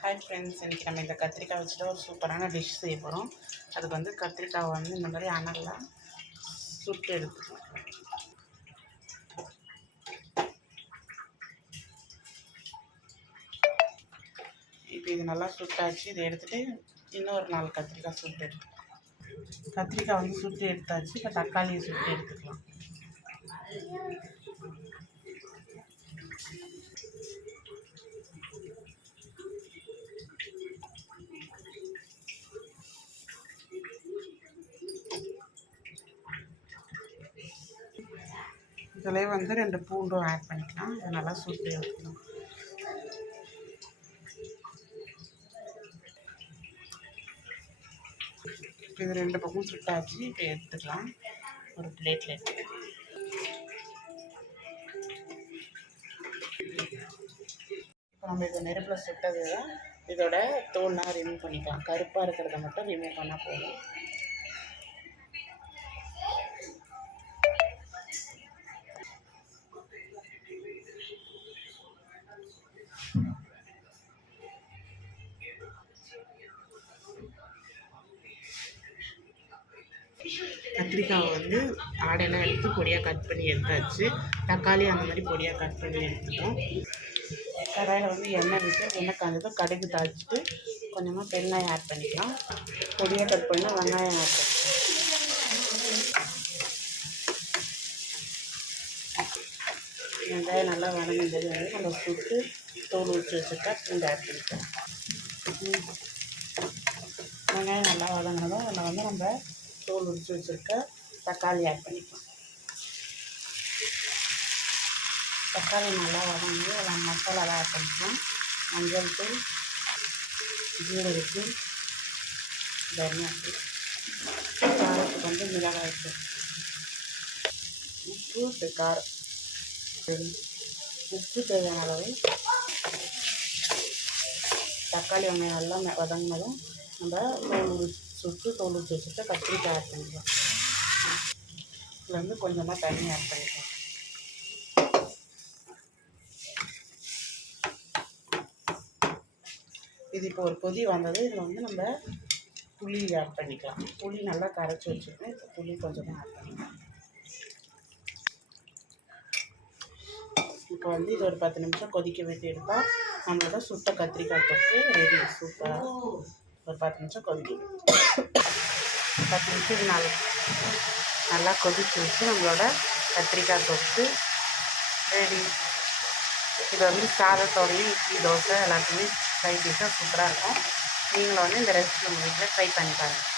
Hi friends இன்றைக்கி நம்ம இந்த கத்திரிக்காய் வச்சுட்டு ஒரு சூப்பரான டிஷ் செய்ய போகிறோம் அதுக்கு வந்து கத்திரிக்காய் வந்து இந்த மாதிரி அனலாக சுட்டு எடுத்துக்கலாம். இப்போ இது நல்லா சுட்டாச்சு. இதை எடுத்துகிட்டு இன்னொரு நாலு கத்திரிக்காய் சுட்டு எடுத்துக்கலாம். கத்திரிக்காய் வந்து சுட்டு எடுத்தாச்சு. இப்போ தக்காளியை சுட்டு எடுத்துக்கலாம். இதிலே வந்து ரெண்டு பூண்டும் ஆட் பண்ணிக்கலாம். இதை நல்லா சுற்றி வைக்கணும் இது ரெண்டு பக்கம் சுட்டாச்சு. இப்போ எடுத்துக்கலாம். ஒரு பிளேட்டில் எடுத்துக்கலாம். இப்போ நம்ம இதை நெருப்பில் சுட்டது தான். இதோட தோல்லாம் ரிமூவ் பண்ணிக்கலாம். கருப்பாக இருக்கிறத மட்டும் ரிமூவ் பண்ணால் போதும். கத்திரிக்காவை வந்து ஆடையெல்லாம் எடுத்து பொடியாக கட் பண்ணி எடுத்தாச்சு. தக்காளி அந்த மாதிரி பொடியாக கட் பண்ணி எடுத்துட்டோம். கடாயில் வந்து எண்ணெய் விட்டு எண்ணெய் காஞ்சதும் கடுகு தாச்சிட்டு கொஞ்சமாக பெருங்காயம் ஆட் பண்ணிக்கலாம். பொடியாக கட் பண்ணால் வெங்காயம் ஆட் பண்ணிக்கலாம். வெங்காயம் நல்லா வதங்கினது வந்து நம்ம சுட்டு தோல் ஊற்றி வச்சுட்டா பூண்டு ஆட் பண்ணிக்கலாம். வெங்காயம் நல்லா வதங்கினதும் அதில் வந்து நம்ம தோல் உரித்து வச்சுருக்க தக்காளி ஆட் பண்ணிக்கலாம். தக்காளி நல்லா வதங்கி அதில் மசாலாலாம் ஆட் பண்ணிக்கலாம். மஞ்சள் தூள் ஜீரகத்தூள் தனியாத்தூள் காரத்துக்கு வந்து மிளகாய் தூள் உப்பு காரம். உப்பு தேவையான அளவு. தக்காளி வெங்காயம் நல்லா வதங்கினதும் நம்ம சுட்டு தோல் வச்சுட்டு கத்திரிக்காய் ஆட் பண்ணிக்கலாம். இதில் வந்து கொஞ்சமாக தண்ணி ஆட் பண்ணிக்கலாம். இது இப்போ ஒரு கொதி வந்தது இதில் வந்து நம்ம புளி ஆட் பண்ணிக்கலாம். புளி நல்லா கரைச்சி வச்சுருக்கேன் இப்போ புளி கொஞ்சமாக ஆட் பண்ணிக்கலாம். இப்போ வந்து இது ஒரு பத்து நிமிஷம் கொதிக்க விட்டு எடுத்தால் நம்மளோட சுட்ட கத்திரிக்காய் தொக்கு ரெடி சூப்பராக ஒரு பத்து நிமிஷம் கொதிக்கணும் பத்து நிமிஷம் இது நல்லா நல்லா கொதிச்சு வச்சு நம்மளோட கத்திரிக்காய் தொக்கு ரெடி இது வந்து சாதத்தோடையும் இட்லி தோசை எல்லாத்துக்குமே ஃப்ரைட் டிஷ்ஷாக சூப்பராக இருக்கும் நீங்களும் வந்து இந்த ரெசிபி உங்கள் வீட்டில் ட்ரை பண்ணி பாருங்கள்